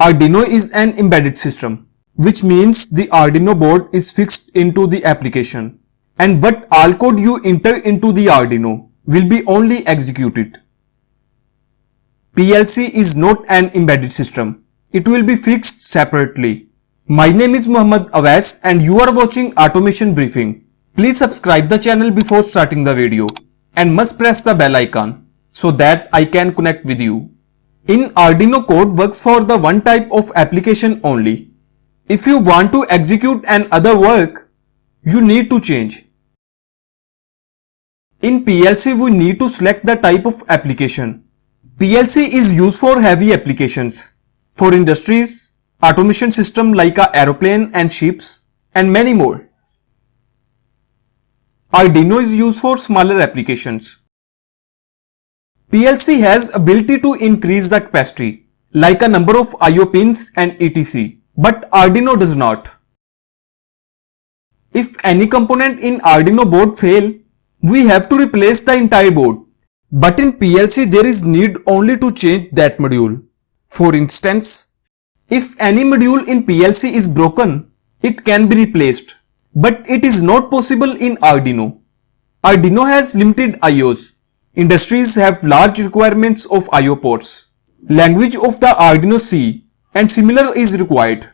Arduino is an embedded system, which means the Arduino board is fixed into the application, and what all code you enter into the Arduino will be only executed. PLC is not an embedded system. It will be fixed separately. My name is Muhammad Awais and you are watching Automation Briefing. Please subscribe the channel before starting the video and must press the bell icon so that I can connect with you. In Arduino, code works for the one type of application only. If you want to execute another work, you need to change. In PLC, we need to select the type of application. PLC is used for heavy applications, for industries, automation system like a aeroplane and ships, and many more. Arduino is used for smaller applications. PLC has ability to increase the capacity, like a number of I/O pins and etc. But Arduino does not. If any component in Arduino board fail, we have to replace the entire board. But in PLC, there is need only to change that module. For instance, if any module in PLC is broken, it can be replaced. But it is not possible in Arduino. Arduino has limited I/Os. Industries have large requirements of I/O ports. Language of the Arduino C and similar is required.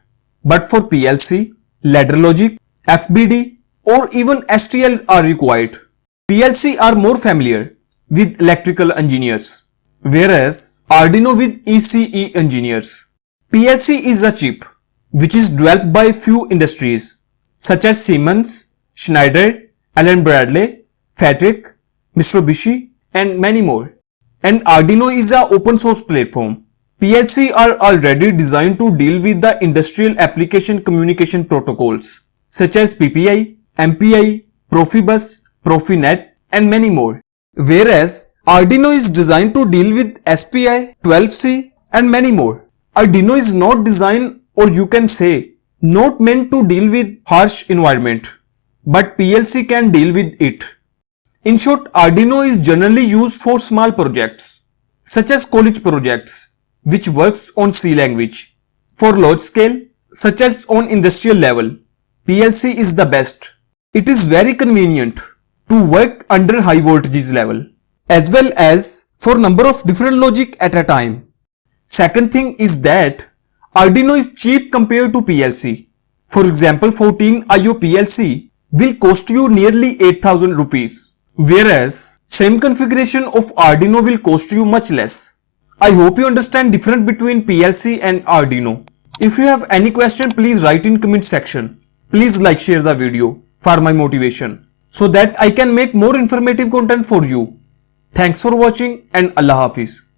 But for PLC, ladder logic, FBD or even STL are required. PLC are more familiar with electrical engineers, whereas Arduino with ECE engineers. PLC is a chip which is developed by few industries such as Siemens, Schneider, Allen Bradley, Fatric, Mitsubishi and many more. And Arduino is an open source platform. PLC are already designed to deal with the industrial application communication protocols such as PPI, MPI, Profibus, Profinet and many more. Whereas Arduino is designed to deal with SPI, 12C and many more. Arduino is not designed, or you can say not meant to deal with harsh environment, but PLC can deal with it. In short, Arduino is generally used for small projects such as college projects which works on C language. For large scale such as on industrial level, PLC is the best. It is very convenient to work under high voltages level as well as for number of different logic at a time. Second thing is that Arduino is cheap compared to PLC. For example, 14 I/O PLC will cost you nearly 8,000 rupees, whereas same configuration of Arduino will cost you much less. I hope you understand difference between PLC and Arduino. If you have any question, please write in comment section. Please like, share the video for my motivation so that I can make more informative content for you. Thanks for watching and Allah Hafiz.